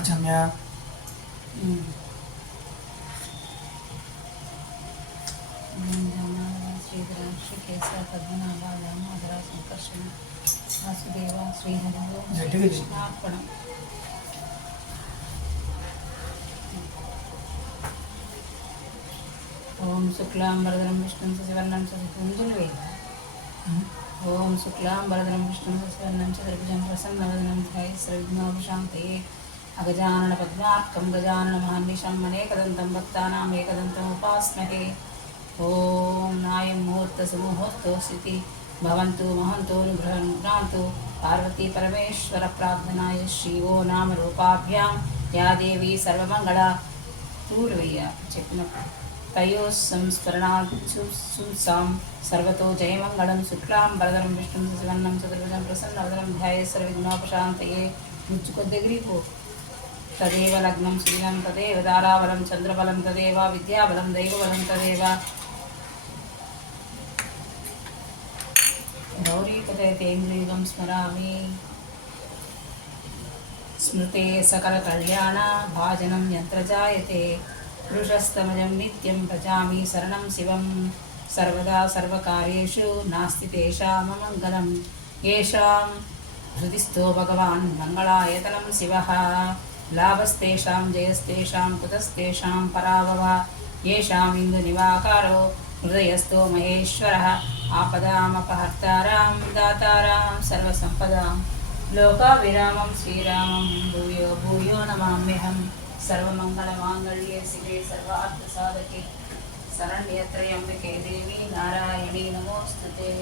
ఆచమ్య శ్రీధర శ్రీకేశ పద్మనాభ దామోదర సంకర్షణ వాసుదేవ శ్రీహరి కృష్ణార్పణం. ఓం శుక్లాంబరధరం విష్ణుం శశివర్ణం చతుర్భుజం వేద. ఓం శుక్లాంబరధరం విష్ణుం శశివర్ణం చతుర్భుజం ప్రసన్నవదనం ధ్యాయేత్ సర్వవిఘ్నోపశాంతయే. అగజానన పద్మార్కం గజానన మహర్నిశం అనేకదంతం భక్తానాం ఏకదంతం ఉపాస్మహే. ఓం నాయం ముహూర్త సుముహూర్తో స్థితి భవంతు మహంతో అనుగ్రహంతు. పార్వతీ పరమేశ్వర ప్రార్థనాయ శ్రీవో నామ రూపాభ్యాం యా దేవి సర్వమంగళ పూర్వయ్య చెప్పినప్పుడు తయో సంస్మరణాత్సుంసాం సర్వతో జయమంగళం. శుక్లాంబరధరం విష్ణుం శశివర్ణం చతుర్భుజం ప్రసన్నవదనం ధ్యాయేత్ సర్వవిఘ్నోపశాంతయే. ముచ్చుకో దగ్గరికి పో. తదేవ లగ్నం శ్రీయం తదేవ దారాబలం చంద్రబలం తదేవ విద్యాబలం దైవబలం తదేవ. గౌరీపతేంద్రియుగం స్మరామి. స్మృతే సకల కళ్యాణ భాజనం యంత్రజాయతే. పురుషస్తమజం నిత్యం భజామి శరణం శివం. సర్వదా సర్వకార్యేషు నాస్తి తేషామమంగళం. येषां हृदिस्थो भगवान् मङ्गलायतनं शिवः. लाभस्तेषां जयस्तेषां कुतस्तेषां पराभव. येषाम् इन्दुनिवाकारो हृदयस्थो महेश्वरः. आपदामपहर्तारां दातारां सर्वसम्पदां लोकाभिरामं श्रीरामं भूयो भूयो नमाम्यहं. सर्वमङ्गलमाङ्गल्ये शिवे सर्वार्थसाधके शरण्यत्र्यम्बिके देवी नारायणी नमोऽस्तुते.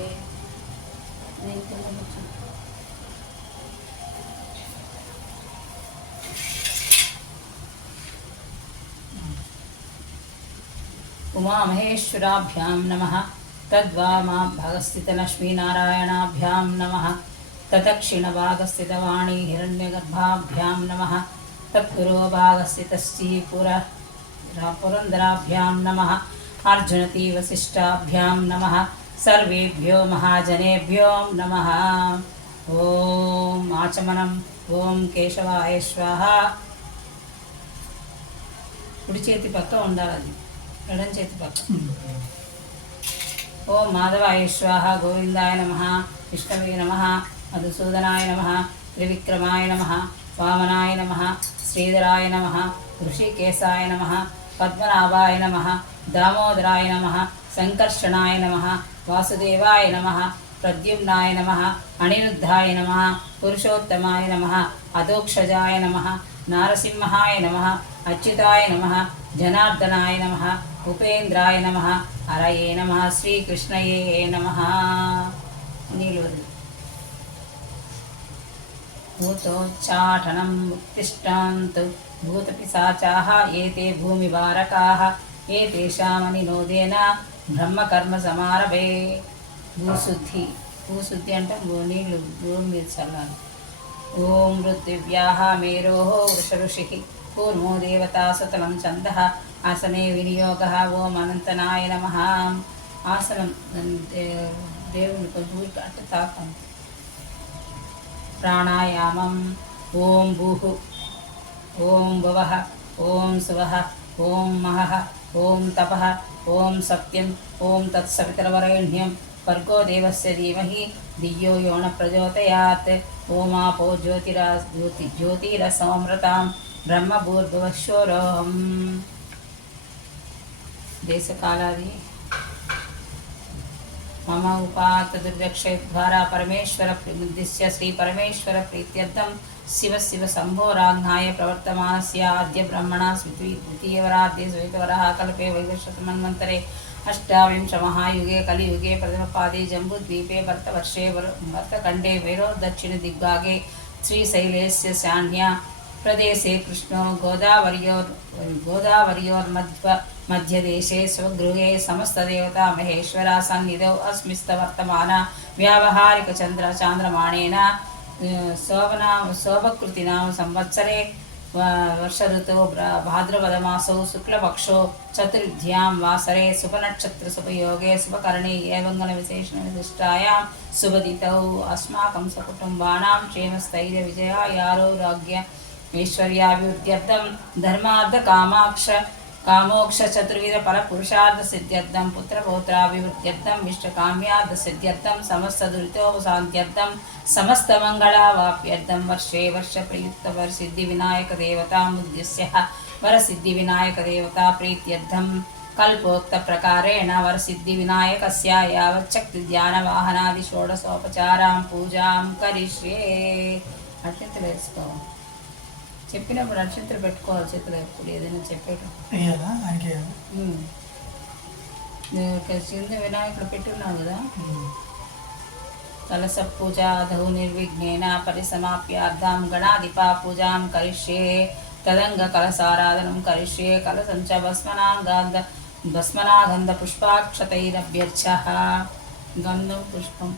उमामहेश्वराभ्यां नमः. तद्वामाभागस्थितलक्ष्मीनारायणाभ्यां नमः. तदक्षिणभागस्थितवाणी हिरण्यगर्भाभ्यां नमः. तत्पुरोभागस्थितश्रीपुरन्दराभ्यां नमः. अर्जुनतीवशिष्टाभ्यां नमः. सर्वेभ्यो महाजनेभ्यो नमः. ओम आचमनम. ओम केशवाय स्वाहा. కుడి చేతి పక్క ఉండాలి, అది ఎడం చేతి పక్క. ఓం మాధవాయ స్వాహ. గోవిందాయ నమః. విష్ణవే నమః. మధుసూదనాయ నమః. త్రివిక్రమాయ నమః. వామనాయ నమః. శ్రీధరాయ నమః. ఋషికేశాయ నమః. పద్మనాభాయ నమః. దామోదరాయ నమః. సంకర్షణాయ నమః. వాసుదేవాయ నమః. ప్రద్యుమ్నాయ నమః. అనిరుద్ధాయ నమః. పురుషోత్తమాయ నమః. అధోక్షజాయ నమః. నారసింహాయ నమః. అచ్యుతాయ నమః. జనార్దనాయ నమః. ఉపేంద్రాయ నమః. హరయే నమః. శ్రీకృష్ణయే నమః. నీళ్ళు భూతోచ్చాటనం ఉత్తిష్ఠాంతు భూతపిశాచాః ఏతే భూమివారకాః ఏతేషామనినోదేన బ్రహ్మకర్మ సమారభే. భూశుద్ధి. భూశుద్ధి అంటే నీళ్ళు భూమి మీద చల్లాలి. ఓం పృథివ్యాః మేరోః వృషఋషిః కూర్మో దేవతా సతలం ఛందః ఆసనే వినియోగः. ఓం అనంతనాయ నమః. ఆసనం దేవుని కొంచెం అంటే తాకండి. ప్రాణాయామం. ఓం భూః. ఓం భువః. ఓం శువః. ఓం మహః. ఓం తపః. ఓం సత్యం. ఓం తత్సవితర్వరేణ్యం భర్గో దేవస్య ధీమహి ధియో యో న ప్రచోదయాత్. ఓమాపో జ్యోతిరసోమృతాం బ్రహ్మభూర్భువస్వరోహం. దేశకాలాది మమ ఉపాత్తదుర్దక్షద్వారా పరమేశ్వర ఉద్దిశ్య శ్రీ పరమేశ్వర ప్రీత్యర్థం శివ శివ శంభోరాజ్ఞాయ ప్రవర్తమానస్య ఆద్య బ్రహ్మణ ద్వితీయవరాద్య శ్వేతవరः కల్పే వైవస్వతమన్వంతరే अष्टाविंशमहायुगे कलियुगे प्रथमपादे जम्बूद्वीपे भरतवर्षे भरतखण्डे वैरोदक्षिणदिग्भागे श्रीशैलेस्य सान्ध्या प्रदेशे कृष्णो गोदावर्योर्मध्यदेशे स्वगृहे समस्तदेवता महेश्वरा सन्निधौ अस्मिस्तवर्तमाना व्यावहारिकचान्द्रमाणेन शोभकृतिनाम संवत्सरे वर्ष ऋतु भाद्रपदमासौ शुक्लपक्षो चतुर्भ्यां वासरे शुभनक्षत्र शुभयोगे शुभकरणे एवंगन विशेषण विशिष्टायां शुभदितौ अस्माकं सकुटुम्बानां क्षेमस्थैर्य विजयारोग्य ऐश्वर्याभिवृद्ध्यर्थं धर्मार्थ कामोक्ष चतुर्विध फल पुरुषार्थ सिद्ध्यर्थं पुत्रपौत्राभिवृद्ध्यर्थं इष्टकाम्यार्थ सिद्ध्यर्थं समस्त दुरितोपशान्त्यर्थं समस्त मंगलावाप्यर्थं वर्षे वर्ष प्रयुक्त वरसिद्धि विनायक देवता मुद्यस्य वरसिद्धि विनायक देवता प्रीत्यर्थं कल्पोक्त प्रकारेण वरसिद्धि विनायकस्य यावच्छक्ति ध्यान वाहनादि षोडशोपचारां पूजां करिष्ये అక్షంతలు వేసుకో చెప్పినప్పుడు అక్షంతలు పెట్టుకోవాలి చేతులు ఎప్పుడు ఏదైనా చెప్పేటం కింద వినాయకుడు పెట్టున్నావు కదా కలశ పూజా దౌ నిర్విఘ్నేన పరిసమాప్యార్థం గణాధిపా పూజాం కరిష్యే తదంగ కలసారాధనం కరిష్యే కలసంచ భస్మనాగంధ పుష్పాక్షతైరభ్యర్చ గంధం పుష్పం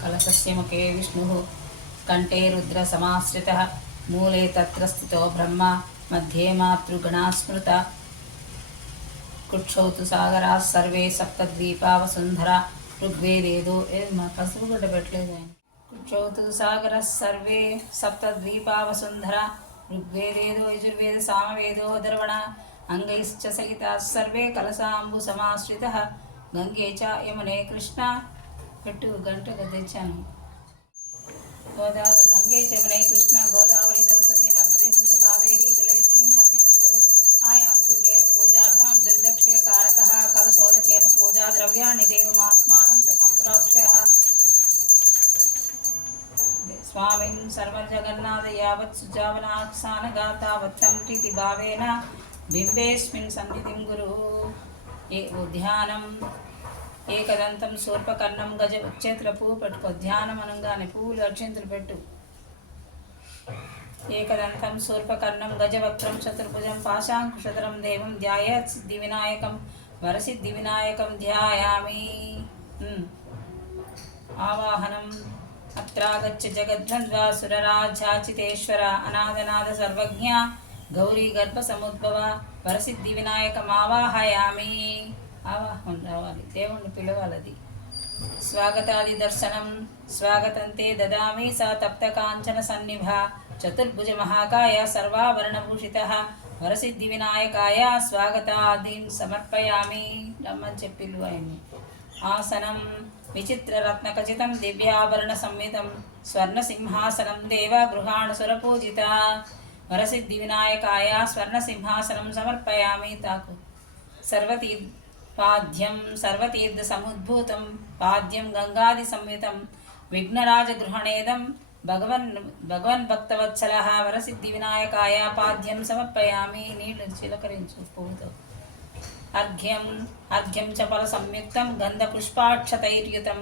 कलशस्य मुखे विष्णुः कंठे रुद्रसमाश्रितः मूले तत्र स्थितो ब्रह्मा मध्ये मातृगणा स्मृता कुक्षौ तु सागराः सर्वे सप्तद्वीपा वसुन्धरा ऋग्वेदेदो पसुगुड्ड पेट्लेदु कुक्षौ तु सागरः सर्वे सप्तद्वीपा वसुन्धरा ऋग्वेदेदो यजुर्वेद सामवेदो दर्वण अंगैश्च सहिताः सर्वे कलशाम्बुसमाश्रितः गंगे च यमुने कृष्णा పెట్టు గంటగా తెచ్చాను గోదావరి గంగే యమునే కృష్ణ గోదావరి సరస్వతి నర్మదే సింధు కావేరి జలేస్మిన్ సన్నిధిం గురు ఆయాంతు దేవ పూజార్థం దుర్దక్షిణ కారక కలశోదకేన పూజా ద్రవ్యాన్ని దేవమాత్మానం చ సంప్రోక్షయ స్వామిన్ సర్వజగన్నాథ యావత్ సుజావనాక్షాన గాతావత్సం ప్రీతి భావేన బింబేస్మిన్ సన్నిధిం గురు ఏ ధ్యానం ఏకదంతం శూర్పకర్ణం గజ చేతుల పువ్వు పెట్టుకో ధ్యానం అనగానే పువ్వులు అక్షంతలు పెట్టు ఏకదంతం శూర్పకర్ణం గజవక్త్రం చతుర్భుజం పాశాంకుశతరం దేవం ధ్యాయాత్ సిద్ధి వినాయకం వరసిద్ధి వినాయకం ధ్యాయామి ఆవాహనం అత్రాగచ్చ జగద్వంద్వ సురరాజాచితేశ్వర అనాథనాథ సర్వజ్ఞ గౌరీ గర్భ సముద్భవ వరసిద్ధి వినాయకమావాహయామి ఆవాహం రావాలి దేవుణ్ణి పిలవాలది స్వాగతాది దర్శనం స్వాగతంతే దదామి స తప్త కాంచన సన్నిభ చతుర్భుజ మహాకాయ సర్వాభరణభూషిత వరసిద్ధి వినాయకాయ స్వాగతాదీన్ సమర్పయామి రమ్మని చెప్పిల్లు ఆయన్ని ఆసనం విచిత్ర రత్నఖచితం దివ్యాభరణ సంయుతం స్వర్ణసింహాసనం దేవ గృహాణ సురపూజిత వరసిద్ధి వినాయకాయ స్వర్ణసింహాసనం సమర్పయామి తాకు పాద్యం సర్వతీర్థ సముద్భూతం పాద్యం గంగాది సంయుతం విఘ్నరాజగృహణేదం భగవన్ భక్తవత్సల వరసిద్ధి వినాయకాయ పాద్యం సమర్పయామి నీళ్లు చిలకరించు పువ్వుతో అర్ఘ్యం చ ఫల సంయుక్తం గంధపుష్పాక్షతైర్యుతం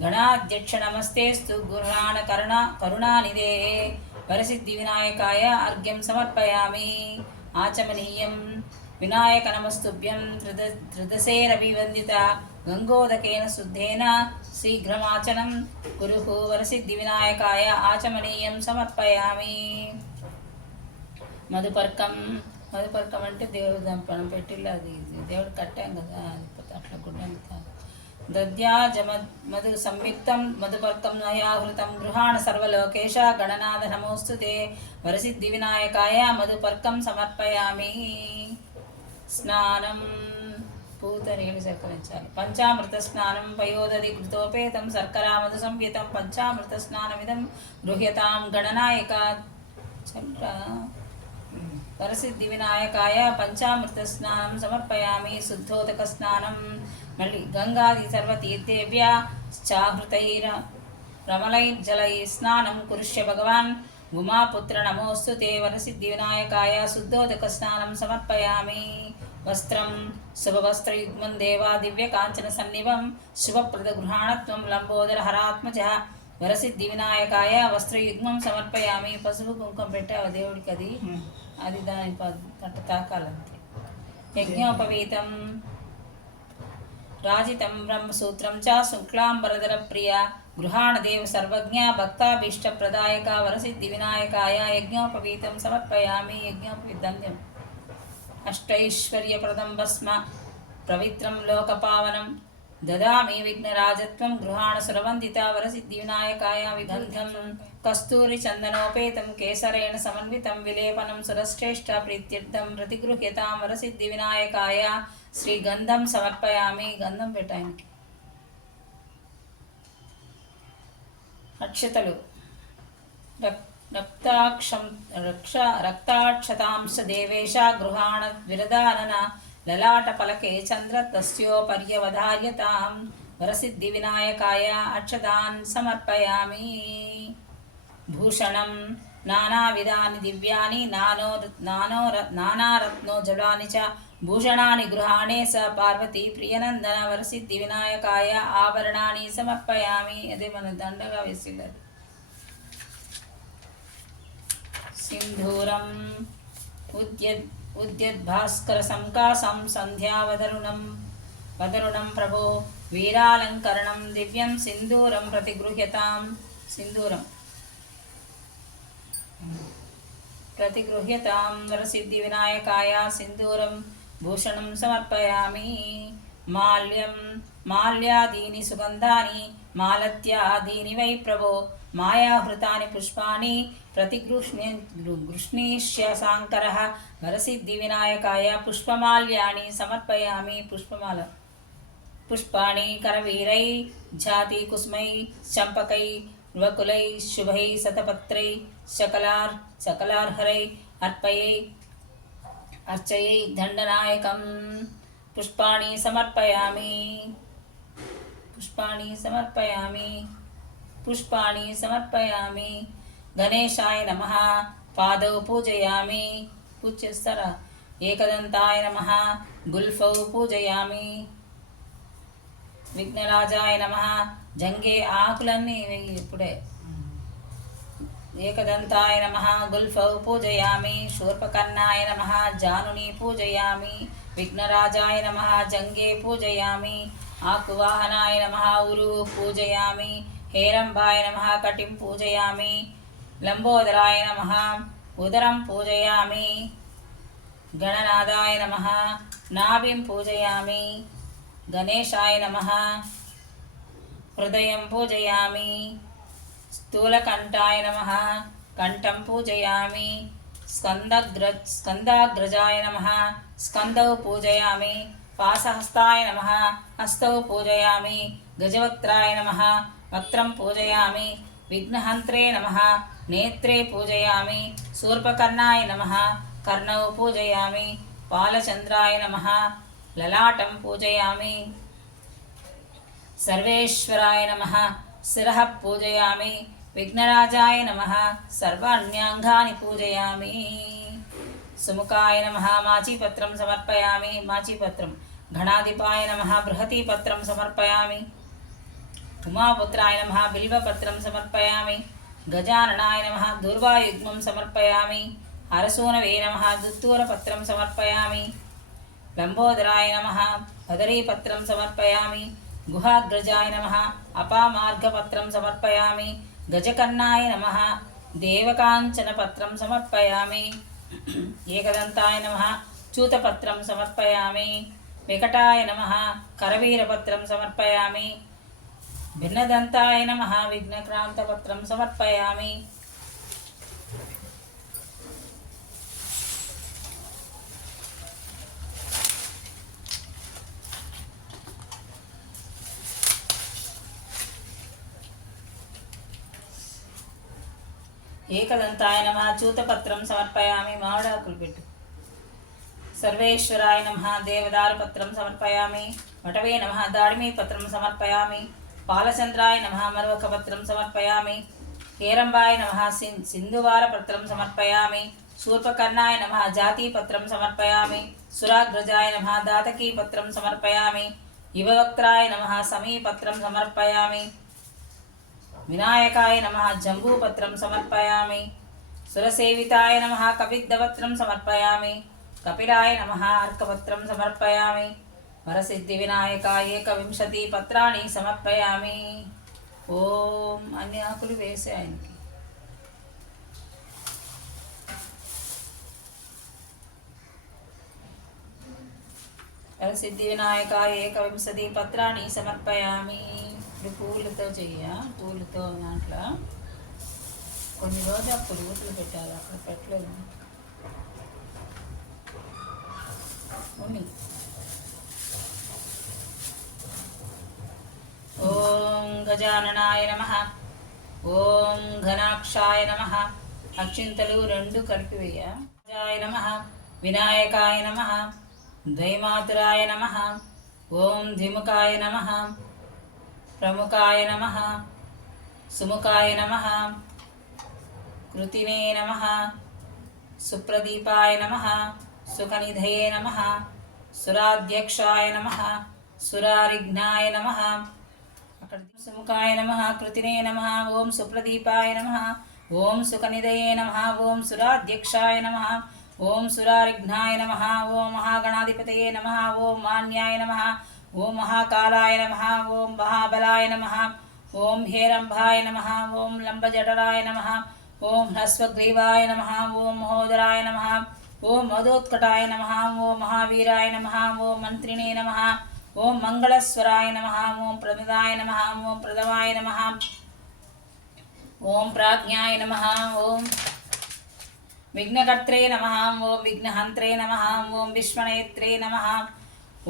గణాధ్యక్ష నమస్తేస్తు గురుణాన కరుణానిదే వరసిద్ధి వినాయకాయ అర్ఘ్యం సమర్పయామి ఆచమనీయం వినాయక నమస్తుభ్యం త్రిదశేరభివందిత గంగోదకేన శుద్ధేన శీఘ్రమాచనం గురుః వరసిద్ధి వినాయకాయ ఆచమనీయం సమర్పయామి మధుపర్కం అంటే దేవుడు మనం పెట్టిల్లు అది దేవుడు కట్టాం కదా అట్లా గుడ్డంతా దద్యాజ మధు సంయుక్తం మధుపర్కం నయాహృతం గృహాణ సర్వలోకేశ గణనాథ నమోస్తుతే వరసిద్ధి వినాయకాయ మధుపర్కం సమర్పయామి స్నానం పూత నీళ్ళు సేకరించాలి పంచామృత స్నానం పయోదధి కృతోపేతం శర్కరా మధు సంయుతం పంచామృత స్నానమిదం గృహ్యతాం గణనాయక వరసిద్ధి వినాయకాయ పంచామృత స్నానం సమర్పయామి శుద్ధోదక స్నానం మళ్ళీ గంగాది సర్వతీర్థేభ్య చాహృతైర రమలైర్జలై స్నానం కురుష్య భగవాన్ ఉమాపుత్ర నమోస్తు తే వరసిద్ధి వినాయకాయ శుద్ధోదక స్నానం సమర్పయామి వస్త్రం శుభవస్త్రయుగ్మం దేవా దివ్య కాంచన సన్నివం శుభప్రద గృహాణత్వం లంబోదర హరాత్మజ వరసిద్ధి వినాయకాయ వస్త్రయుగ్మం సమర్పయామి పసుపు కుంకుమ పెట్టావు దేవుడికి అది దాని తట్ట తాకాలంతే యజ్ఞోపవీతం రాజితం బ్రహ్మసూత్రం చ శుక్లాంబరధర ప్రియ గృహాణదేవ సర్వజ్ఞ భక్తాభీష్టప్రదాయక వరసిద్ధి వినాయకాయ యజ్ఞోపవీతం సమర్పయామి యజ్ఞోపవీతం అష్టైశ్వర్యప్రదం భస్మ పవిత్రం లోకపావనం ददामि विघ्नराजत्वं गृहाण सुरवन्दिता वरसिद्धिविनायकाय विगन्धं कस्तूरि चन्दनोपेतं केसरेण समन्वितं विलेपनं सुरश्रेष्ठ प्रीत्यर्थं प्रतिगृह्यतां वरसिद्धिविनायकाय श्रीगन्धं समर्पयामि गन्धं పెట్టాయనికి అక్షతలు रक्ताक्षतांश देवेश गृहाण विरदानन ललाटपलके चन्द्रतस्योपर्यवधार्यतां वरसिद्धिविनायकाय अक्षतान् समर्पयामि भूषणं नानाविधानि दिव्यानि नानारत्नोज्ज्वलानि च भूषणानि गृहाणे स पार्वती प्रियनन्दन वरसिद्धिविनायकाय आभरणानि समर्पयामि अदे मन దండగా వేసిల్లారు सिंधूरम् उद्यद्भास्करसङ्कासं सन्ध्यावतरुणं प्रभो वीरालङ्करणं दिव्यं सिन्दूरं प्रतिगृह्यतां वरसिद्धिविनायकाय सिन्दूरं भूषणं समर्पयामि माल्यादीनि सुगन्धानि मालत्यादीनि वै प्रभो मायाहृतानि पुष्पाणि प्रतिगृह्णीष्य साङ्करः वरसिद्धिविनायकाय पुष्पमाल्यानि समर्पयामि पुष्पाणि करवीरै झातिकुसुमै चम्पकै वकुलै शुभै शतपत्रै सकलार्हरै अर्चयै दण्डनायकं पुष्पाणि समर्पयामि गणेशाय नमः पादौ पूजयामि पूज्यस्तरा एकदन्ताय नमः गुल्फौ पूजयामि विघ्नराजाय नमः जंगे आकुलन्नी इప్పుడే एकदन्ताय नमः गुल्फौ पूजयामि शूर्पकर्णाय नमः जानुनी पूजयामि विघ्नराजाय नमः जंगे पूजयामि आकुवाहनाय नमः उरु पूजयामि हेरंबाय नमः कटिं पूजयामि लंबोदराय नमः उदरं पूजयामि गणनादाय नमः नाभिं पूजयामि गणेशाय नमः हृदयं पूजयामि स्थूलकण्ठाय नमः कंठं पूजयामि स्कन्दाग्रजाय नमः स्कन्दौ पूजयामि पाशहस्ताय नमः हस्तौ पूजयामि गजवक्त्राय नमः वक्त्रं पूजयामि विघ्नहन्त्रे नमः नेत्रे पूजयामि शूर्पकर्णाय नमः कर्णौ पूजयामि बालचन्द्राय नमः ललाटं पूजयामि सर्वेश्वराय नमः शिरः पूजयामि विघ्नराजाय नमः सर्वाण्यांगानि पूजयामि सुमुखाय नमः माचीपत्रं समर्पयामि माचीपत्रं घणाधिपाय नमः बृहतीपत्रं समर्पयामि उमापुत्राय नमः बिल्वपत्रं समर्पयामि गजाननाय नमः दूर्वायुग्मं समर्पयामि हरसूनवे नमः दुत्तूरपत्रं समर्पयामि लंबोदराय नमः बदरीपत्रं समर्पयामि गुहाग्रजाय नमः अपामार्गपत्रं समर्पयामि गजकर्णाय नमः देवकाञ्चनपत्रं समर्पयामि एकदन्ताय नमः च्यूतपत्रं समर्पयामि विकटाय नमः करवीरपत्रं समर्पयामि भिन्नदन्ताय नमः विघ्नक्रान्तपत्रं समर्पयामि एकदंताय नमः च्यूतपत्रं समर्पयामि मावडाकुलु पेट्टु सर्वेश्वराय नमः देवदारुपत्रं समर्पयामि वटवे नमः दाडिमीपत्रं समर्पयामि बालचन्द्राय नमः मरवकपत्रं समर्पयामि हेरंबाय नमः सिन्धुवारपत्रं समर्पयामि शूर्पकर्णाय नमः जातिपत्रं समर्पयामि सुराग्रजाय नमः दातकीपत्रं समर्पयामि युववक्त्राय नमः समीपत्रं समर्पयामि विनायकाय नमः जम्बूपत्रं समर्पयामि सुरसेविताय नमः कविद्दपत्रं समर्पयामि कपिलाय नमः अर्कपत्रं समर्पयामि वरसिद्धिविनायकाय 21 पत्राणि समर्पयामि ओम अन्य आकुలు వేసే ఆయనకి వరసిద్ధి వినాయకాయ ఏకవింశతి పత్రాన్ని సమర్పయామి. ఇప్పుడు పూలతో పూలతో దాంట్లో కొన్ని రోజులు అప్పుడు ఊట్లు పెట్టాలి, అక్కడ పెట్టలేదు. ఓం గజాననాయ నమః, ఓం ఘనాక్షాయ నమః. అక్షింతలు రెండు కలిపి వేయ. గజాయ నమః, వినాయకాయ నమః, ద్వైమాతురాయ నమః, ఓం ధిముఖాయ నమః, ప్రముఖాయ నమః, సుముఖాయ నమః, కృతినే నమః, సుప్రదీపాయ నమః, సుఖనిధయే నమః, సురాధ్యక్షాయ నమః, సురారిఘ్నాయ నమః. అక్కడ సుముఖాయ నమః, కృతినే నమః, ఓం సుప్రదీపాయ నమః, ఓం సుఖనిధయే నమః, ఓం సురాధ్యక్షాయ నమః, ఓం సురారిఘ్నాయ నమః, ఓం మహాగణాధిపతయే నమః, ఓం మాన్యాయ నమః, ఓం మహాకాలాయ నమః, ఓం మహాబలాయ నమః, ఓం హేరంభాయ నమః, ఓం లంబజఠరాయ నమః, ఓం హ్రస్వగ్రీవాయ నమః, ఓం మహోదరాయ నమః, ఓం మదోత్కటాయ నమః, ఓం మహావీరాయ నమః, ఓం మంత్రిణే నమః, ఓం మంగళస్వరాయ నమః, ఓం ప్రమిదాయ నమః, ఓం ప్రథమాయ నమః, ఓం ప్రాజ్ఞాయ నమః, ఓం విఘ్నకర్త్రే నమః, ఓం విఘ్నహంత్రే నమః, ఓం విశ్వనేత్రే నమః,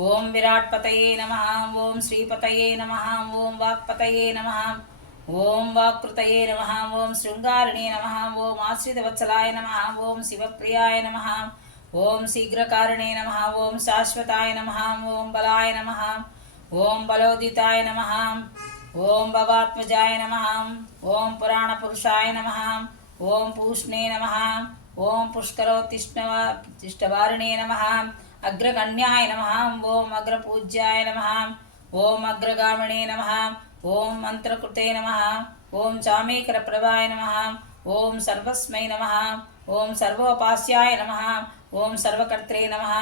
ఓం విరాట్పతయే నమః, ఓం శ్రీపతయే నమః, ఓం వాక్పతయే నమః, ఓం వాక్కృతయే నమః, ఓం శృంగారిణే నమః, ఓం ఆశ్రితవత్సలాయ నమః, ఓం శివప్రియాయ నమః, ఓం శీఘ్రకారిణే నమః, ఓం శాశ్వతాయ నమః, ఓం బలాయ నమః, ఓం బలోదితాయ నమః, ఓం భవాత్మజాయ నమః, ఓం పురాణపురుషాయ నమః, ఓం పూష్ణే నమః, ఓం పుష్కరోత్తిష్టవారిణే నమః, అగ్రగణ్యాయ నమః, ఓం అగ్రపూజ్యాయ నమః, ఓం అగ్రగామిణే నమః, ఓం మంత్రకృతే నమః, ఓం చామేకరప్రభాయ నమః, ఓం సర్వస్మై నమః, ఓం సర్వోపాస్యాయ నమః, ఓం సర్వకర్త్రే నమః,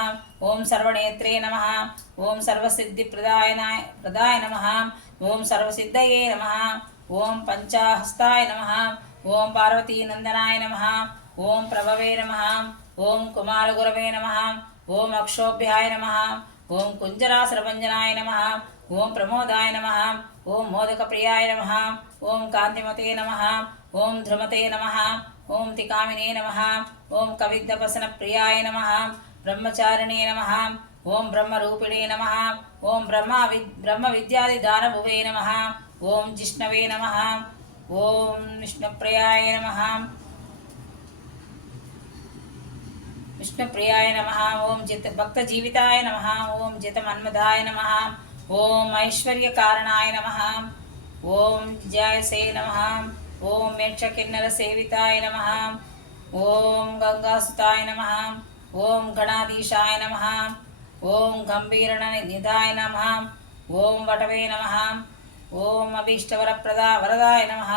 ఓం సర్వనేత్రే నమః, ఓం సర్వసిద్ధిప్రదాయ నమః, ఓం సర్వసిద్ధయే నమః, ఓం పంచాహస్తాయ నమః, ఓం పార్వతీనందనాయ నమః, ఓం ప్రభవే నమః, ఓం కుమారగురవే నమః, ఓం అక్షోభ్యాయ నమః, ఓం కుంజరాసరభంజనాయ నమః, ఓం ప్రమోదాయ నమః, ఓం మోదకప్రియాయ నమః, ఓం కాంతిమతే నమః, ఓం ధ్రుమతే నమః, ఓం తికామినే నమః, ఓం కవిద్దపసనప్రియాయ నమః, బ్రహ్మచారిణే నమః, ఓం బ్రహ్మరూపిణే నమః, ఓం బ్రహ్మ విద్యాదిదానభువే నమః, ఓం జిష్ణవే నమః, ఓం విష్ణుప్రియాయ నమః, విష్ణుప్రియాయ నమః, ఓం భక్తజీవితాయ నమః, ఓం జితమన్మదాయ నమః, ఓం ఐశ్వర్యకారణాయ నమః, ఓం జాయసే నమః, ఓం మేక్షకిన్నరసేవితాయ నమః, ఓం గంగాసుతాయ నమః, ఓం గణాధీశాయ నమః, ఓం గంభీరనిధాయ నమః, ఓం వటవే నమః, ఓం అభీష్టవరదాయ నమః,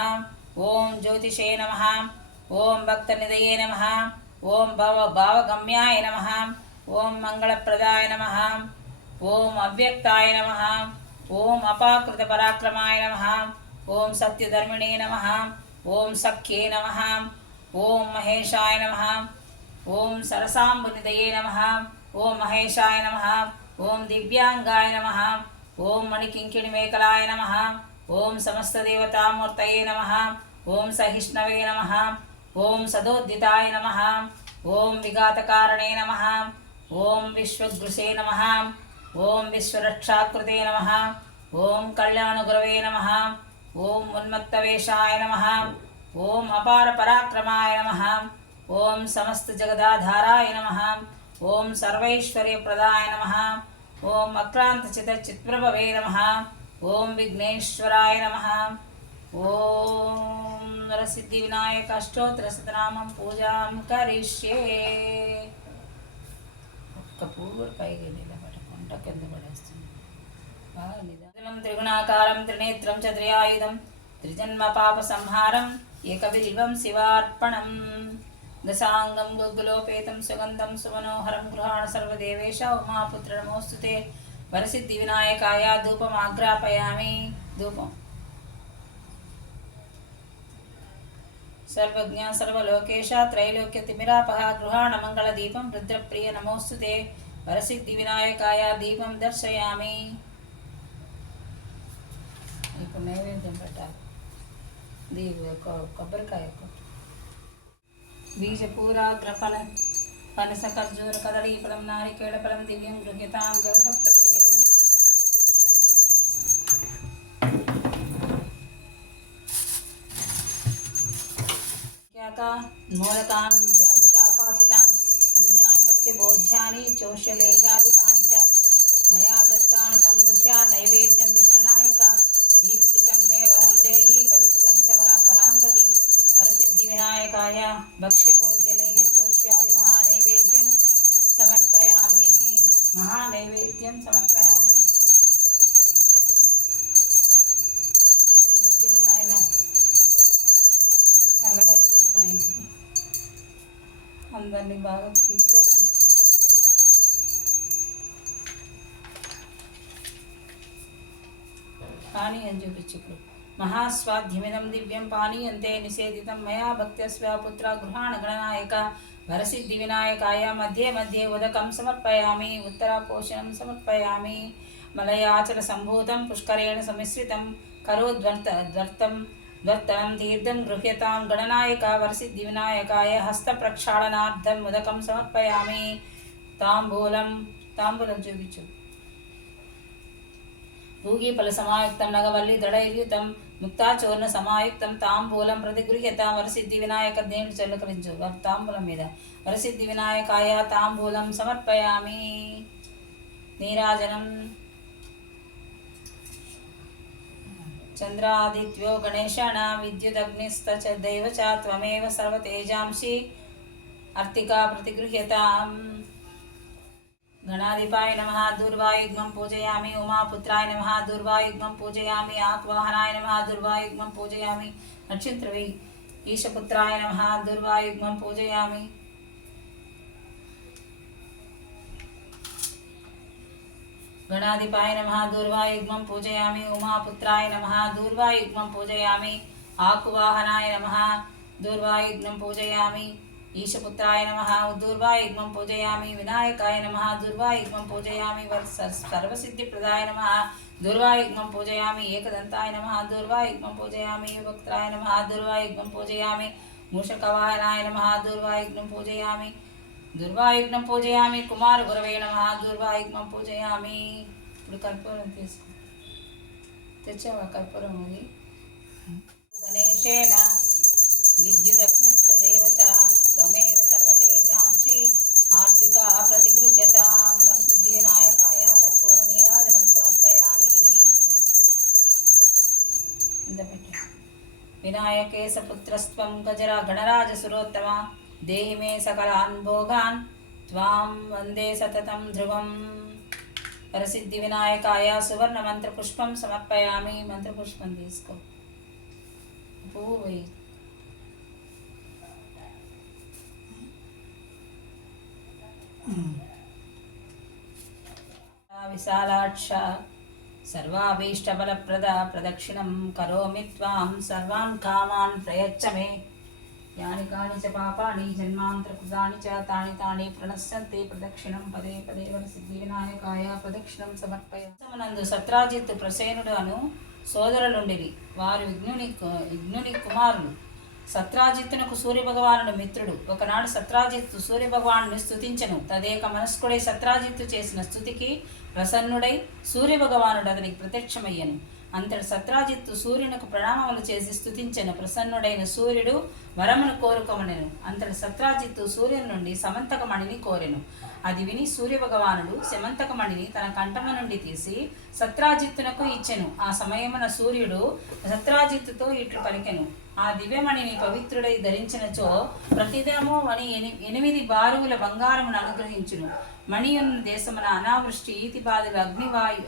ఓం జ్యోతిషే నమః, ఓం భక్తనిధయే నమః, ఓం భావగమ్యాయ నమః, ఓం మంగళప్రదాయ నమః, ఓం అవ్యక్తాయ నమః, ఓం అపాకృత పరాక్రమాయ నమః, ఓం సత్యధర్మిణే నమః, ఓం సఖ్యే నమః, ఓం మహేశాయ నమః, ఓం సరసాంబునిదయే నమః, ఓం మహేశాయ నమః, ఓం దివ్యాంగాయ నమః, ఓం మణికింకిణిమేకలాయ నమః, ఓం సమస్తదేవతామూర్తయే నమః, ఓం సహిష్ణవే నమః, ఓం సదోద్దితాయ నమః, ఓం విఘాతకారణే నమః, ఓం విశ్వగృసే నమః, ఓం విశ్వరక్షాకృతే నమః, ఓం కళ్యాణగురవే నమః, ఓం ఉన్మత్తవేషాయ నమః, ఓం అపార పరాక్రమాయ నమః, ఓం సమస్త జగదాధారాయ నమః, ఓం సర్వైశ్వర్యప్రదాయ నమః, ఓం అక్రాంతచితచిత్ప్రభవే నమః, ఓం విఘ్నేశ్వరాయ నమః, ఓం నరసిద్ధి వినాయక అష్టోత్తరశతనామం పూజాం కరిష్యే. ఒక్క పువ్వు కూడా పైకి నిలబడకుండా కింద పడేస్తుంది. త్రిగుణాకారం త్రినేత్రం చతుర్యాయుధం త్రిజన్మ పాప సంహారం ఏకబిల్వం శివార్పణం దశాంగం గోగులోపేతం సుగంధం సుమనోహరం గృహాణ సర్వదేవేశ ఉమాపుత్ర నమోస్తుతే. వరసిద్ధి వినాయకాయ ధూపమాగ్రాపయామి. ధూపం సర్వజ్ఞ సర్వలోకేశ త్రైలోక్యతిమిరాపహ గృహాణ మంగళదీపం రుద్రప్రియ నమోస్తుతే. వరసిద్ధివినాయకాయ దీపం దర్శయామి. ఇప్పుడు నైవేద్యం పెట్టాలి. కొబ్బరికాయ బీజపూరాగ్రఫల పనస ఖర్జూర కదళీఫలం నారికేళఫలం దివ్యం గృహ్యతాం జగతప్రతే. మూలకాన్ భృతాపాసితాన్ అన్యాని భక్తిబోధ్యాని చోష్యలేహాదికాని చ మయా దత్తాని సంగృహ్య నైవేద్యం విఘ్ననాయక దీప్సితం మే వరం దేహి పవిత్రం చ వర పరాంగతిం. వరసిద్ధివినాయకాయ భక్ష్యభోజ్యలేహ చోష్యాది మహానైవేద్యం సమర్పయామి. మహానైవేద్యం సమర్పయామి. తిను నాయన, చల్లగా చూడు మా ఇంటికి, అందరినీ బాగా మంచిగా చూడు. పానీయం చూపించు. ఇప్పుడు మహాస్వాధ్యమిదం దివ్యం పానీయంతే నిషేధితం మయా భక్త్యస్వ పుత్ర గృహాణ గణనాయక. వరసిద్ధివినాయకాయ మధ్యే మధ్యే ఉదకం సమర్పయామి. ఉత్తరపోషణం సమర్పయామి. మలయాచల సంభూతం పుష్కరేణ సమిశ్రితం కరోద్వర్తం తీర్థం గృహ్యతాం గణనాయక. వరసిద్ధివినాయకాయ హస్తప్రక్షాళనార్థం ఉదకం సమర్పయామి. తాంబూలం చూపించు. భూగీఫల సమాయుక్తం నగవల్లి దృఢయుతం ముక్తాచూర్ణ సమాయుక్తం తాంబూలం ప్రతిగృహ్యతాం. వరసిద్ధి వినాయక దేవుని చెల్లకరించు తాంబూలం మీద. వరసిద్ధి వినాయకాయ తాంబూలం సమర్పయామి. నీరాజనం. చంద్రాదిత్యో గణేశాన విద్యుదగ్నిస్త దైవ చ త్వమేవ సర్వతేజాంసి అర్తికా ప్రతిగృహ్యతాం. గణాధిపాయ నమః దుర్వాయుగ్మం పూజయామి. ఉమాపుత్రాయ నమః దుర్వాయుగ్మం పూజయామి. ఆక్వాహనాయ నమః దుర్వాయుగ్మం పూజయామి. నక్షత్రవై ఈశపుత్రాయ నమః దుర్వాయుగ్మం పూజయామి. గణాధిపాయ నమః దుర్వాయుగ్మం పూజయామి. ఉమాపుత్రాయ నమః దుర్వాయుగ్మం పూజయామి. ఆకువాహనాయ నమః దుర్వాయుగ్మం పూజయామి. ఈశపుత్రాయ నమః దుర్వాయుగ్మం పూజయామి. వినాయకాయ నమః దుర్వాయుగ్మం పూజయామి. సర్వసిద్ధిప్రదాయ నమః దుర్వాయుగ్మం పూజయామి. ఏకదంతాయ నమః దుర్వాయుగ్మం పూజయామి. భక్తాయ నమః దుర్వాయుగ్మం పూజయామి. మూషకవాహనాయ నమః దుర్వాయుగ్మం పూజయామి. దుర్వాయుగ్మం పూజయామి. కుమార గురవే నమః దుర్వాయుగ్మం పూజయామి. ఇప్పుడు కర్పూరం తీసుకో. తెచ్చావా కర్పూరం? అది గణేశేన విద్యుదగ్నిస్తదేవ చ త్వమేవ సర్వతేజాంసి ఆర్తికా ప్రతిగృహ్యతాం. వరసిద్ధివినాయకాయ కర్పూర నీరాజనం సమర్పయామి. కింద పెట్టు. వినాయకే సపుత్రస్త్వం గణరాజ సురోత్తమ దేహి మే సకలాన్ భోగాన్ త్వాం వందే సతతం ధ్రువం. వరసిద్ధి వినాయకాయ సువర్ణ మంత్రపుష్పం సమర్పయామి. మంత్రపుష్పం తీసుకో. పువ్వు పోయి. విశాలాక్ష సర్వాభీష్టబలప్రద ప్రదక్షిణం కరోమి త్వాం సర్వాన్ కామాన్ ప్రయచ్చ మే. యాని కాని చ పాపాని జన్మాంతరకృతాని చ తాని తాని ప్రణశ్యంతి. ప్రదక్షిణం పదే పదే. వరసిద్ధి వినాయకాయ ప్రదక్షిణం సమర్పయామి. సత్రాజిత్తు ప్రసేనుడు అను సోదరులుండిరి. వారు విఘ్నుని కుమారులు. సత్రాజిత్తునకు సూర్యభగవానుడు మిత్రుడు. ఒకనాడు సత్రాజిత్తు సూర్యభగవానుని స్తుతించెను. తదేక మనస్కుడై సత్రాజిత్తు చేసిన స్తుతికి ప్రసన్నుడై సూర్యభగవానుడు అతనికి ప్రత్యక్షమయ్యను. అంతటి సత్రాజిత్తు సూర్యునకు ప్రణామములు చేసి స్తుతించెను. ప్రసన్నుడైన సూర్యుడు వరమును కోరుకోమనెను. అంతటి సత్రాజిత్తు సూర్యుని నుండి సమంతకమణిని కోరెను. అది విని సూర్యభగవానుడు సమంతకమణిని తన కంఠము నుండి తీసి సత్రాజిత్తునకు ఇచ్చెను. ఆ సమయమున సూర్యుడు సత్రాజిత్తుతో ఇట్లు పలికెను. ఆ దివ్యమణిని పవిత్రుడై ధరించినచో ప్రతిదినము మణి 8 బారువుల బంగారమును అనుగ్రహించును. మణియున్న దేశమున అనావృష్టి, ఈతి బాధలు,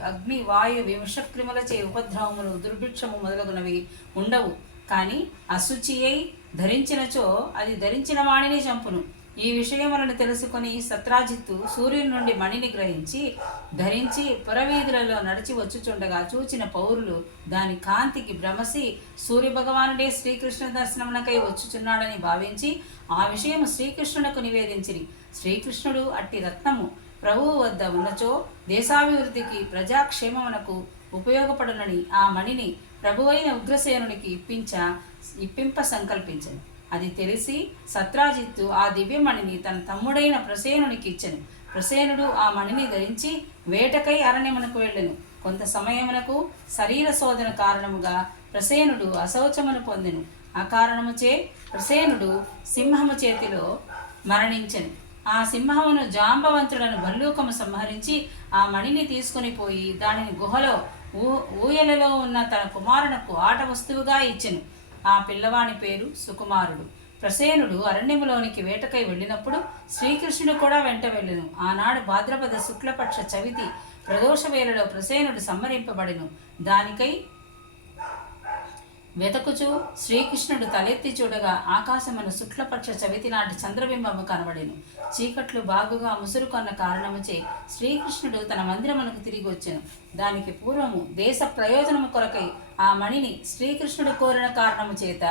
అగ్నివాయు విషక్రిములచే ఉపద్రవములు, దుర్భిక్షము మొదలగునవి ఉండవు. కానీ అశుచి అయి ధరించినచో అది ధరించిన వాణిని చంపును. ఈ విషయములను తెలుసుకొని సత్రాజిత్తు సూర్యుని నుండి మణిని గ్రహించి ధరించి పురవీధులలో నడిచి వచ్చుచుండగా చూచిన పౌరులు దాని కాంతికి భ్రమసి సూర్యభగవానుడే శ్రీకృష్ణ దర్శనమునకై వచ్చుచున్నాడని భావించి ఆ విషయము శ్రీకృష్ణునకు నివేదించిరి. శ్రీకృష్ణుడు అట్టి రత్నము ప్రభువు వద్ద ఉన్నచో దేశాభివృద్ధికి ప్రజాక్షేమమునకు ఉపయోగపడునని ఆ మణిని ప్రభువైన ఉగ్రసేనునికి ఇప్పింప సంకల్పించను. అది తెలిసి సత్రాజిత్తు ఆ దివ్యమణిని తన తమ్ముడైన ప్రసేనునికి ఇచ్చెను. ప్రసేనుడు ఆ మణిని ధరించి వేటకై అరణ్యమునకు వెళ్ళెను. కొంత సమయమునకు శరీర శోధన కారణముగా ప్రసేనుడు అశౌచమును పొందెను. ఆ కారణముచే ప్రసేనుడు సింహము చేతిలో మరణించెను. ఆ సింహమును జాంబవంతులను భల్లూకము సంహరించి ఆ మణిని తీసుకుని పోయి దానిని గుహలో ఊయలలో ఉన్న తన కుమారునకు ఆట వస్తువుగా ఇచ్చెను. ఆ పిల్లవాని పేరు సుకుమారుడు. ప్రసేనుడు అరణ్యములోనికి వేటకై వెళ్ళినప్పుడు శ్రీకృష్ణుడు కూడా వెంట వెళ్ళెను. ఆనాడు భాద్రపద శుక్లపక్ష చవితి ప్రదోష వేళలో ప్రసేనుడు సంహరింపబడెను. దానికై వెతకుచు శ్రీకృష్ణుడు తలెత్తి చూడగా ఆకాశమును శుక్లపక్ష చవితి నాటి చంద్రబింబము కనబడెను. చీకట్లు బాగుగా ముసురుకొన్న కారణముచే శ్రీకృష్ణుడు తన మందిరమునకు తిరిగి వచ్చెను. దానికి పూర్వము దేశ ప్రయోజనము కొరకై ఆ మణిని శ్రీకృష్ణుడు కోరిన కారణము చేత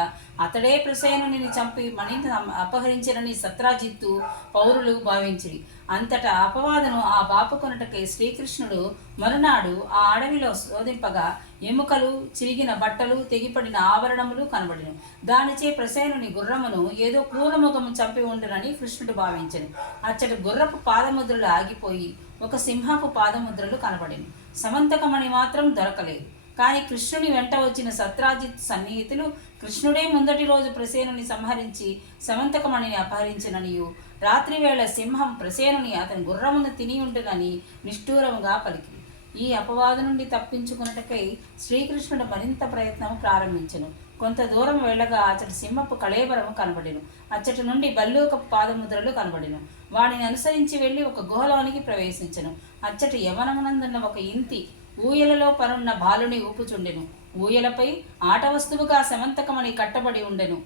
అతడే ప్రసేనుని చంపి మణిని అపహరించినని సత్రాజిత్తు పౌరులు భావించిరి. అంతటా అపవాదును ఆ బాపుకొనుటకై శ్రీకృష్ణుడు మరునాడు ఆ అడవిలో శోధింపగా ఎముకలు, చిరిగిన బట్టలు, తెగిపడిన ఆభరణములు కనబడిను. దానిచే ప్రసేనుని గుర్రమును ఏదో క్రూరముఖము చంపి ఉండునని కృష్ణుడు భావించెను. అచ్చటి గుర్రపు పాదముద్రలు ఆగిపోయి ఒక సింహపు పాదముద్రలు కనబడిను. సమంతకమణి మాత్రం దొరకలేదు. కానీ కృష్ణుని వెంట వచ్చిన సత్రాజిత్ సన్నిహితులు కృష్ణుడే ముందటి రోజు ప్రసేనుని సంహరించి సమంతకమణిని అపహరించిననియు రాత్రివేళ సింహం ప్రసేనుని అతని గుర్రమును తిని ఉంటునని నిష్ఠూరముగా పలికి ఈ అపవాదు నుండి తప్పించుకున్నటకై శ్రీకృష్ణుడు మరింత ప్రయత్నం ప్రారంభించెను. కొంత దూరం వెళ్ళగా అచ్చటి సింహపు కళేబరము కనబడెను. అచ్చటి నుండి బల్లూక పాదముద్రలు కనబడెను. వాడిని అనుసరించి వెళ్ళి ఒక గుహలోనికి ప్రవేశించెను. అచ్చటి యవనమునందున్న ఒక ఇంటి ఊయలలో పరున్న బాలుని ఊపుచుండెను. ఊయలపై ఆట వస్తువుగా సమంతకమణి కట్టబడి ఉండెను.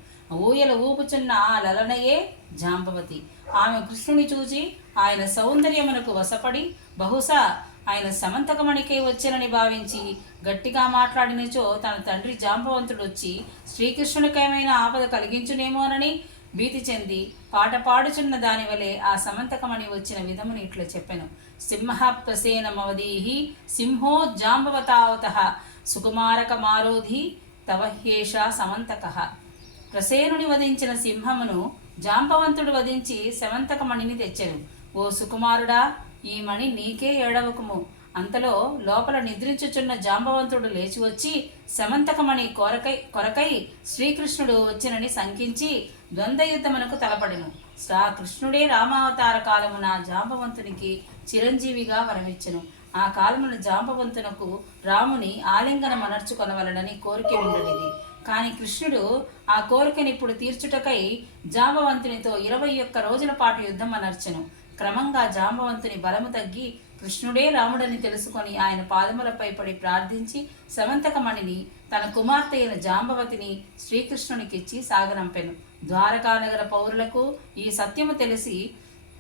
ఊయల ఊపుచున్న ఆ లలనయే జాంబవతి. ఆమె కృష్ణుని చూచి ఆయన సౌందర్యమునకు వశపడి బహుశా ఆయన సమంతకమణికై వచ్చెనని భావించి గట్టిగా మాట్లాడినచో తన తండ్రి జాంబవంతుడు వచ్చి శ్రీకృష్ణునికేమైనా ఆపద కలిగించునేమోనని భీతి చెంది పాట పాడుచున్న దాని వలె ఆ సమంతకమణి వచ్చిన విధముని ఇట్లా చెప్పెను. సింహ ప్రసేనమవదీహి సింహో జాంబవతావతః సుకుమారక మారోధి తవహ్యేష సమంతకః. ప్రసేనుని వధించిన సింహమును జాంబవంతుడు వధించి సమంతకమణిని తెచ్చెను. ఓ సుకుమారుడా, ఈ మణి నీకే ఏడవకుము. అంతలో లోపల నిద్రించుచున్న జాంబవంతుడు లేచి వచ్చి సమంతకమణి కొరకై శ్రీకృష్ణుడు వచ్చినని శంకించి ద్వంద్వయుద్ధమునకు తలపడెను. కృష్ణుడే రామావతార కాలమున జాంబవంతునికి చిరంజీవిగా వరమిచ్చెను. ఆ కాలమున జాంబవంతునకు రాముని ఆలింగనం అనర్చుకొనవలనని కోరిక ఉండేది. కానీ కృష్ణుడు ఆ కోరికని ఇప్పుడు తీర్చుటకై జాంబవంతునితో 21 రోజుల పాటు యుద్ధం అనర్చెను. క్రమంగా జాంబవంతుని బలము తగ్గి కృష్ణుడే రాముడని తెలుసుకొని ఆయన పాదములపై పడి ప్రార్థించి సమంతకమణిని తన కుమార్తె అయిన జాంబవతిని శ్రీకృష్ణునికిచ్చి సాగనంపెను. ద్వారకానగర పౌరులకు ఈ సత్యము తెలిసి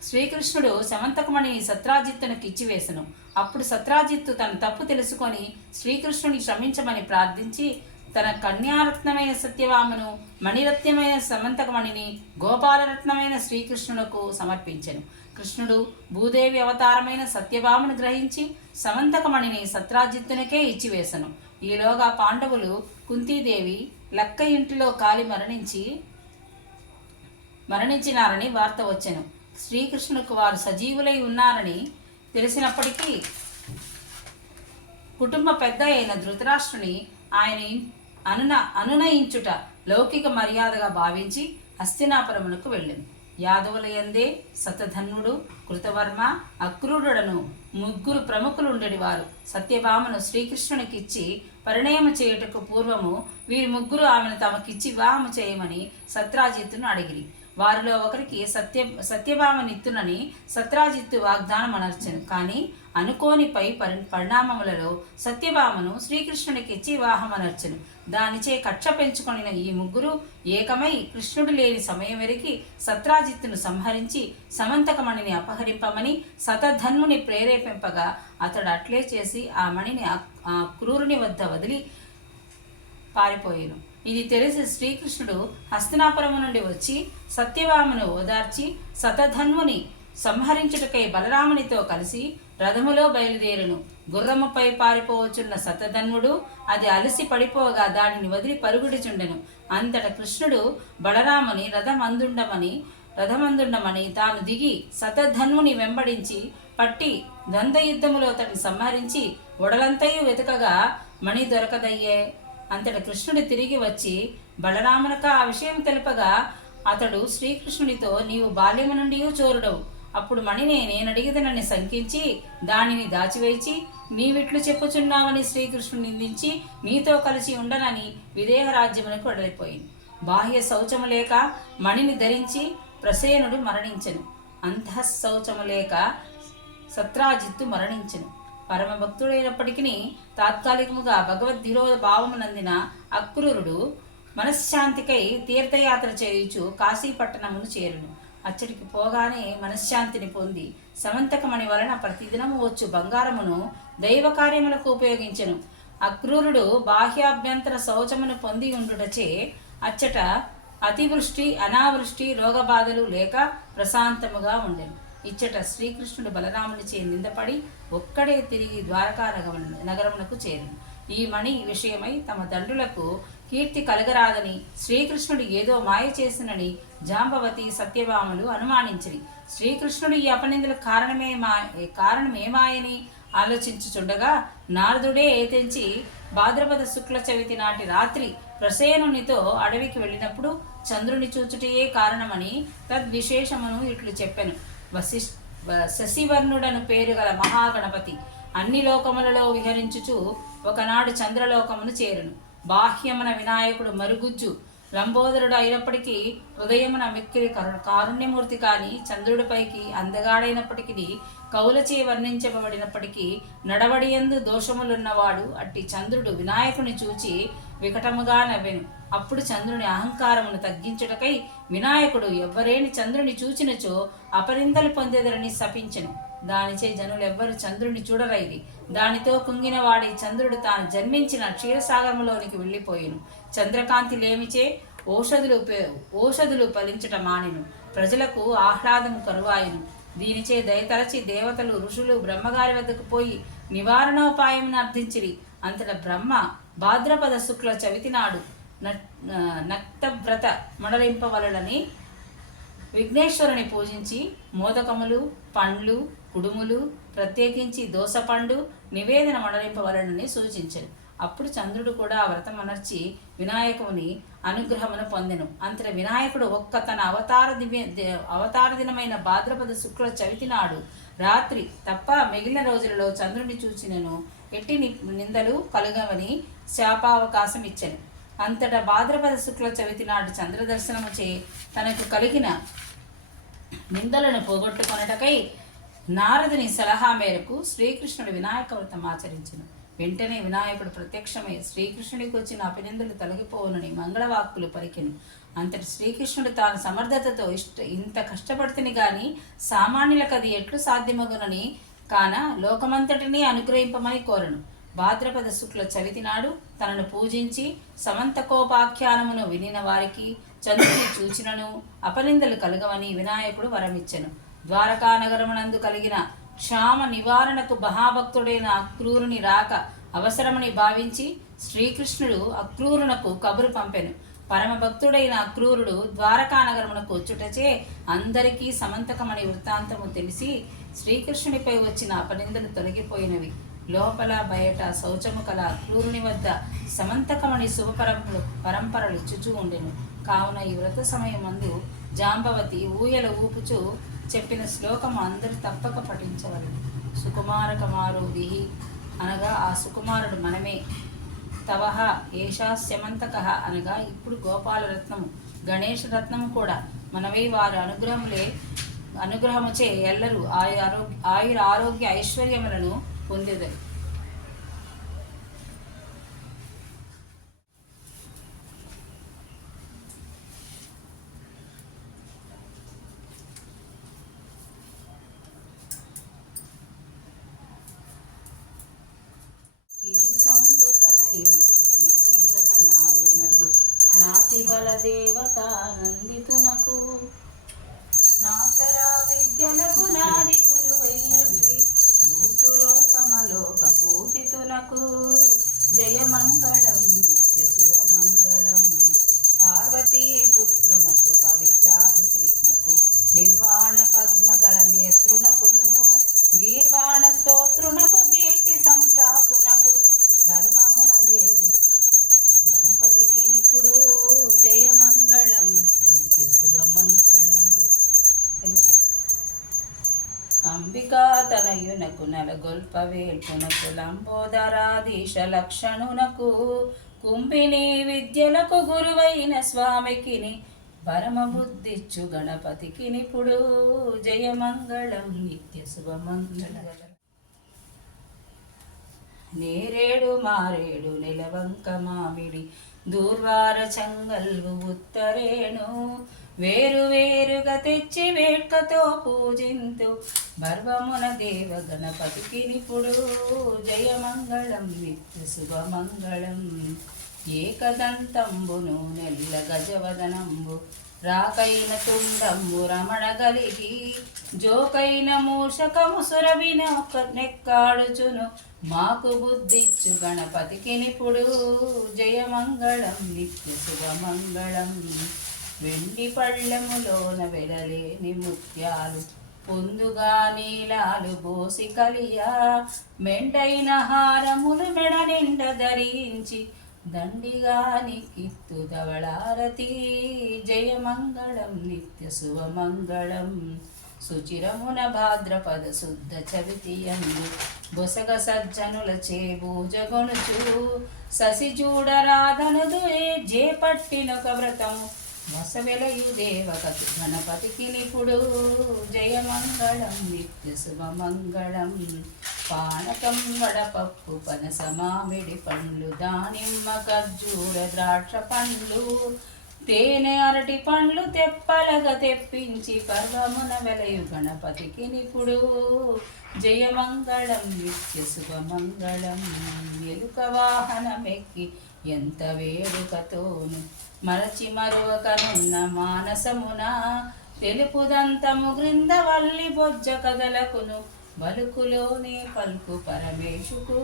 శ్రీకృష్ణుడు సమంతకమణిని సత్రాజిత్తునికి ఇచ్చివేసెను. అప్పుడు సత్రాజిత్తు తన తప్పు తెలుసుకొని శ్రీకృష్ణుని క్షమించమని ప్రార్థించి తన కన్యారత్నమైన సత్యవామను, మణిరత్నమైన సమంతకమణిని గోపాలరత్నమైన శ్రీకృష్ణునకు సమర్పించెను. కృష్ణుడు భూదేవి అవతారమైన సత్యభామను గ్రహించి సమంతకమణిని సత్రాజిత్తునికే ఇచ్చివేశను. ఈలోగా పాండవులు కుంతీదేవి లక్క ఇంటిలో కాలి మరణించినారని వార్త వచ్చెను. శ్రీకృష్ణునికి వారు సజీవులై ఉన్నారని తెలిసినప్పటికీ కుటుంబ పెద్ద అయిన ధృతరాష్ట్రుని ఆయన అనునయించుట లౌకిక మర్యాదగా భావించి హస్తినాపురమునకు వెళ్ళెను. యాదవుల యందే శతధన్వుడు, కృతవర్మ, అక్రూరుడను 3 ప్రముఖులుండెడి వారు సత్యభామను శ్రీకృష్ణునికిచ్చి పరిణయము చేయుటకు పూర్వము వీరి 3 ఆమెను తమకిచ్చి వివాహము చేయమని సత్రాజిత్తును అడిగిరి. వారిలో ఒకరికి సత్యభామనిత్తునని సత్రాజిత్తు వాగ్దానం అనర్చెను. కానీ అనుకోని పరిణామములలో సత్యభామను శ్రీకృష్ణునికిచ్చి వివాహమనర్చెను. దానిచే కక్ష పెంచుకొనిన ఈ 3 ఏకమై కృష్ణుడు లేని సమయం వరకు సత్రాజిత్తును సంహరించి సమంతకమణిని అపహరింపమని శతధన్వుని ప్రేరేపింపగా అతడు అట్లే చేసి ఆ మణిని ఆ క్రూరుని వద్ద వదిలి పారిపోయాను. ఇది తెలిసి శ్రీకృష్ణుడు హస్తినాపురము నుండి వచ్చి సత్యభామను ఓదార్చి శతధన్వుని సంహరించుటకై బలరామునితో కలిసి రథములో బయలుదేరును. గుర్రముపై పారిపోవచున్న శతధన్వుడు అది అలసి పడిపోగా దానిని వదిలి పరుగుడిచుండెను. అంతట కృష్ణుడు బలరాముని రథమందుండమని తాను దిగి శతధన్వుని వెంబడించి పట్టి ద్వంద్వయుద్ధములో అతడిని సంహరించి ఒడలంతయు వెతకగా మణి దొరకదయ్యే. అంతట కృష్ణుడు తిరిగి వచ్చి బలరామునకు ఆ విషయం తెలుపగా అతడు శ్రీకృష్ణుడితో, నీవు బాల్యము నుండి చోరుడవు. అప్పుడు మణిని నేనడిగిదనని శంకించి దానిని దాచివేచి నీవిట్లు చెప్పుచున్నావని శ్రీకృష్ణుని నిందించి నీతో కలిసి ఉండనని విదేహ రాజ్యమునకు వెడలిపోయింది. బాహ్య శౌచము లేక మణిని ధరించి ప్రసేనుడు మరణించెను. అంతఃశౌచము లేక సత్రాజిత్తు మరణించెను. పరమభక్తుడైనప్పటికీ తాత్కాలికముగా భగవద్విరోధ భావమునందిన అక్రూరుడు మనశ్శాంతికై తీర్థయాత్ర చేయుచు కాశీపట్టణమును చేరును. అచ్చడికి పోగానే మనశ్శాంతిని పొంది సమంతకమణి వలన ప్రతిదినము వచ్చు బంగారమును దైవ కార్యములకు ఉపయోగించెను. అక్రూరుడు బాహ్యాభ్యంతర శౌచమును పొంది ఉండుటచే అచ్చట అతివృష్టి అనావృష్టి రోగబాధలు లేక ప్రశాంతముగా ఉండెను. ఇచ్చట శ్రీకృష్ణుడు బలరామునిచే నిందపడి ఒక్కడే తిరిగి ద్వారకా నగరమునకు చేరును. ఈ మణి విషయమై తమ తండ్రులకు కీర్తి కలగరాదని శ్రీకృష్ణుడు ఏదో మాయ చేసినని జాంబవతి సత్యభామలు అనుమానించిరి. శ్రీకృష్ణుడు ఈ అపనిందల కారణమేమాయని ఆలోచించుచుండగా నారదుడే ఏతెంచి భాద్రపద శుక్ల చవితి నాటి రాత్రి ప్రసేనునితో అడవికి వెళ్ళినప్పుడు చంద్రుని చూచుటయే కారణమని తద్విశేషమును ఇట్లు చెప్పెను. శశివర్ణుడను పేరు గల మహాగణపతి అన్ని లోకములలో విహరించుచు ఒకనాడు చంద్రలోకమును చేరును. బాహ్యమున వినాయకుడు మరుగుజ్జు లంబోదరుడు అయినప్పటికీ హృదయమున మిక్కిలి కారుణ్యమూర్తి కాని చంద్రుడిపైకి అందగాడైనప్పటికీ కౌలచే వర్ణించబడినప్పటికీ నడవడియందు దోషములున్నవాడు అట్టి చంద్రుడు వినాయకుని చూచి వికటముగా నవ్వెను. అప్పుడు చంద్రుని అహంకారమును తగ్గించుటకై వినాయకుడు ఎవ్వరేని చంద్రుని చూచినచో అపరిందలు పొందేదరని శపించెను. దానిచే జనులెవ్వరు చంద్రుని చూడరైరి. దానితో కుంగిన వాడి చంద్రుడు తాను జన్మించిన క్షీరసాగరములోనికి వెళ్ళిపోయిను. చంద్రకాంతి లేమిచే ఓషధులు ఫలించట మానెను. ప్రజలకు ఆహ్లాదము కరువాయను. దీనిచే దయతలచి దేవతలు ఋషులు బ్రహ్మగారి వద్దకు పోయి నివారణోపాయమును అర్థించిరి. అంతటా బ్రహ్మ భాద్రపద శుక్ల చవితి నాడు నక్తవ్రత మడలింపవలనని విఘ్నేశ్వరుని పూజించి మోదకములు పండ్లు కుడుములు ప్రత్యేకించి దోసపండు నివేదన మడలింపవలనని సూచించారు. అప్పుడు చంద్రుడు కూడా ఆ వ్రతం అనర్చి వినాయకుని అనుగ్రహమును పొందెను. అంతట వినాయకుడు ఒక్క తన అవతార దినమైన భాద్రపద శుక్ల చవితి నాడు రాత్రి తప్ప మిగిలిన రోజులలో చంద్రుని చూచినను ఎట్టి నిందలు కలుగవని శాపావకాశం ఇచ్చెను. అంతటా భాద్రపద శుక్ల చవితి నాడు చంద్రదర్శనము చే తనకు కలిగిన నిందలను పోగొట్టుకొనుటకై నారదుని సలహా మేరకు శ్రీకృష్ణుడు వినాయక వ్రతం ఆచరించెను. వెంటనే వినాయకుడు ప్రత్యక్షమై శ్రీకృష్ణుడికి వచ్చిన అభినందనలు తొలగిపోవునని మంగళవాక్కులు పలికెను. అంతటి శ్రీకృష్ణుడు తాను సమర్థతతో ఇంత కష్టపడుతుని గాని సామాన్యులకు అది ఎట్లు సాధ్యమగునని కాన లోకమంతటినీ అనుగ్రహింపమని కోరను. భాద్రపద శుక్ల చవితి నాడు తనను పూజించి సమంతకోపాఖ్యానమును వినిన వారికి చంద్రుని చూచినను అపనిందలు కలగవని వినాయకుడు వరమిచ్చెను. ద్వారకా నగరమునందు కలిగిన క్షామ నివారణకు మహాభక్తుడైన అక్రూరుని రాక అవసరమని భావించి శ్రీకృష్ణుడు అక్రూరునకు కబురు పంపెను. పరమభక్తుడైన అక్రూరుడు ద్వారకా నగరమునకు వచ్చుటచే అందరికీ సమంతకమణి వృత్తాంతము తెలిసి శ్రీకృష్ణునిపై వచ్చిన అపనిందలు తొలగిపోయినవి. లోపల బయట శౌచము కల అక్రూరుని వద్ద సమంతకమణి శుభ పరంపరలు చుచూ ఉండెను. కావున ఈ వ్రత సమయమందు జాంబవతి ఊయల ఊపుచూ చెప్పిన శ్లోకము అందరూ తప్పక పఠించవలెను. సుకుమారకమారోది అనగా ఆ సుకుమారుడు మనమే. తవహ ఏషాస్యమంతక అనగా ఇప్పుడు గోపాలరత్నము గణేష రత్నము కూడా మనమై వారి అనుగ్రహముచే ఎల్లరూ ఆయుర ఆరోగ్య ఐశ్వర్యములను పొందేదరు. నాసిబల దేవత నందితునకు నాసరా విద్యలకు అంబికా తనయునకు నలగొల్ప వేల్పునకు లంబోదరాధీశ లక్షణునకు కుంభిని విద్యలకు గురువైన స్వామికిని పరమబుద్ధిచ్చు గణపతికి నిపుడు జయమంగళం నిత్య శుభమంగళం. నేరేడు మారేడు నిలవంక మామిడి దూర్వార చంగల్వు ఉత్తరేణు వేరు వేరుగా తెచ్చి వేట్కతో పూజింతు భర్వమున దేవ గణపతికి నిపుడు జయమంగళం నిత్య శుభమంగళం. ఏకదంతంబును నెల్ల గజవదనంబు రాకైన తుండంబు రమణ గలిగి జోకైన మూషకము సురభిన నెక్కాడుచును మాకు బుద్ధిచ్చు గణపతికి నిపుడు జయమంగళం నిత్య శుభమంగళం. వెండి పళ్ళెములోన వెలలేని ముత్యాలు పొందుగా నీలాలు బోసి కలియా మెండైన హారములు మెడ నిండ ధరించి దండిగా నిక్కిత్తు ధవళారతి జయమంగళం నిత్య శుభమంగళం. సుచిరమున భాద్రపద శుద్ధ చవితియందు బొసగ సజ్జనుల చేబూజగొనుచు శశి చూడరాధనదు జే పట్టినొక వ్రతము వసవెలయు దేవకతి గణపతికి నిపుడు జయమంగళం నిత్య శుభమంగళం. పానకం వడపప్పు పనస మామిడి పండ్లు దానిమ్మ ఖర్జూర ద్రాక్ష పండ్లు తేనె అరటి పండ్లు తెప్పలగా తెప్పించి పర్వమున వెలయు గణపతికి నిపుడు జయమంగళం నిత్య శుభమంగళం. ఎలుక వాహనమెక్కి ఎంత వేడుకతోను మరచి మరువకనున్న మానసమున తెలుపుదంతము గ్రిందవల్లి బొజ్జ కదలకును బలుకులోనే పలుకు పరమేశుకు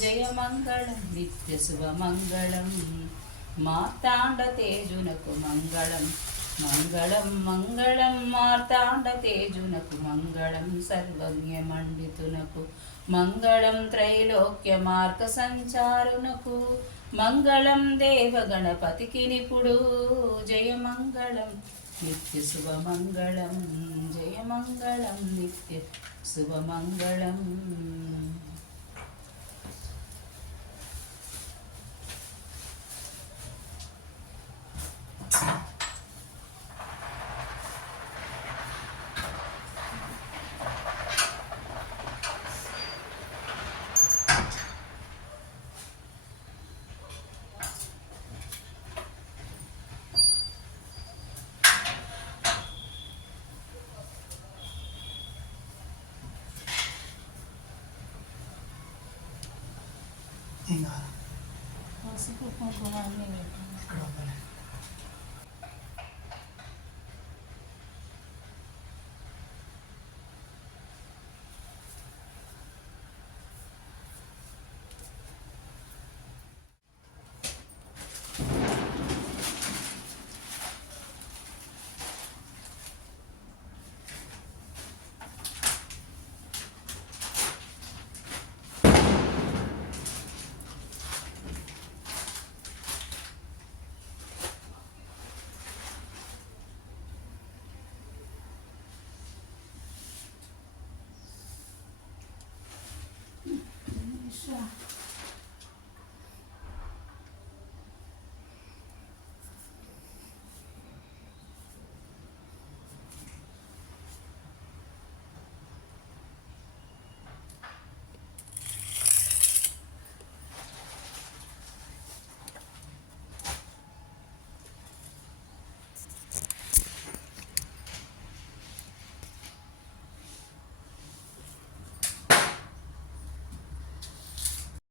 జయమంగళం నిత్య శుభమంగళం. మార్తాండ తేజునకు మంగళం మంగళం మంగళం మార్తాండ తేజునకు మంగళం సర్వజ్ఞ మండితునకు మంగళం త్రైలోక్య మార్గ సంచారునకు మంగళం దేవ గణపతికి నిపుడు జయమంగళం నిత్య శుభమంగళం జయమంగళం నిత్య శుభమంగళం. ఇంకా పసుపు కుంకుమ అన్నీ పెట్టండి.